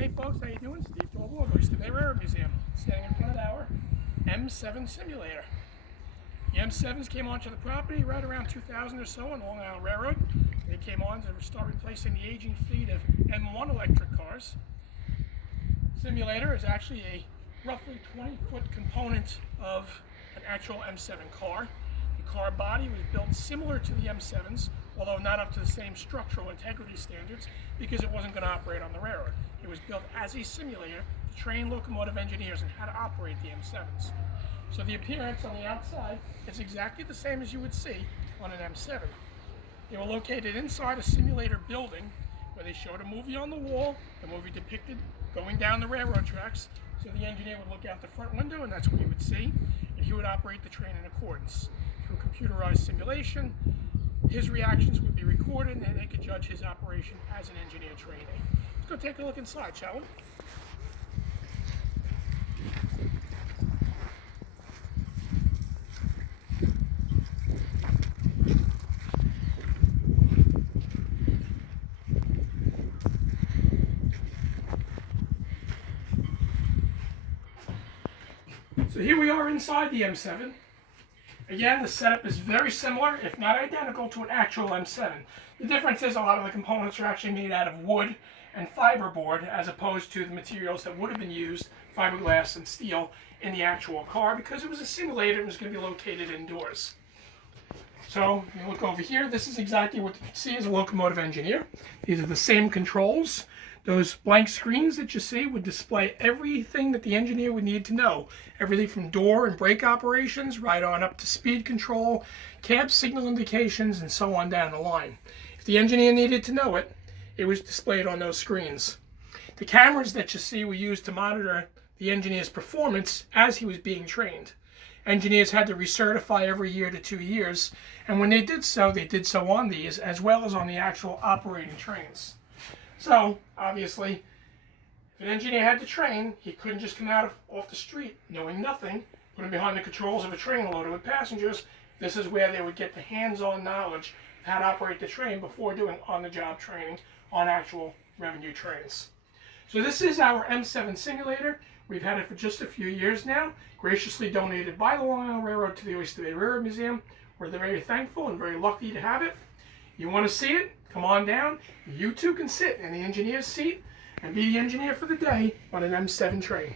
Hey folks, how you doing? Steve Torborg, Oyster LIRR Museum, standing in front of our M7 simulator. The M7s came onto the property right around 2000 or so on Long Island Railroad. They came on to start replacing the aging fleet of M1 electric cars. Simulator is actually a roughly 20-foot component of an actual M7 car. The car body was built similar to the M7s, although not up to the same structural integrity standards because it wasn't going to operate on the railroad. It was built as a simulator to train locomotive engineers on how to operate the M7s. So the appearance on the outside is exactly the same as you would see on an M7. They were located inside a simulator building where they showed a movie on the wall. The movie depicted going down the railroad tracks, so the engineer would look out the front window and that's what he would see, and he would operate the train in accordance. Through computerized simulation, his reactions would be recorded and they could judge his operation as an engineer trainee. Let's go take a look inside, shall we? So here we are inside the M7. Again, the setup is very similar, if not identical, to an actual M7. The difference is a lot of the components are actually made out of wood and fiberboard as opposed to the materials that would have been used, fiberglass and steel, in the actual car because it was a simulator and was going to be located indoors. So, you look over here, this is exactly what you see as a locomotive engineer. These are the same controls. Those blank screens that you see would display everything that the engineer would need to know. Everything from door and brake operations, right on up to speed control, cab signal indications, and so on down the line. If the engineer needed to know it, it was displayed on those screens. The cameras that you see were used to monitor the engineer's performance as he was being trained. Engineers had to recertify every year to 2 years, and when they did so on these as well as on the actual operating trains. So, obviously, if an engineer had to train, he couldn't just come out off the street knowing nothing, put him behind the controls of a train loaded with passengers. This is where they would get the hands-on knowledge of how to operate the train before doing on-the-job training on actual revenue trains. So this is our M7 simulator. We've had it for just a few years now, graciously donated by the Long Island Railroad to the Oyster LIRR Museum. We're very thankful and very lucky to have it. You want to see it? Come on down. You too can sit in the engineer's seat and be the engineer for the day on an M7 train.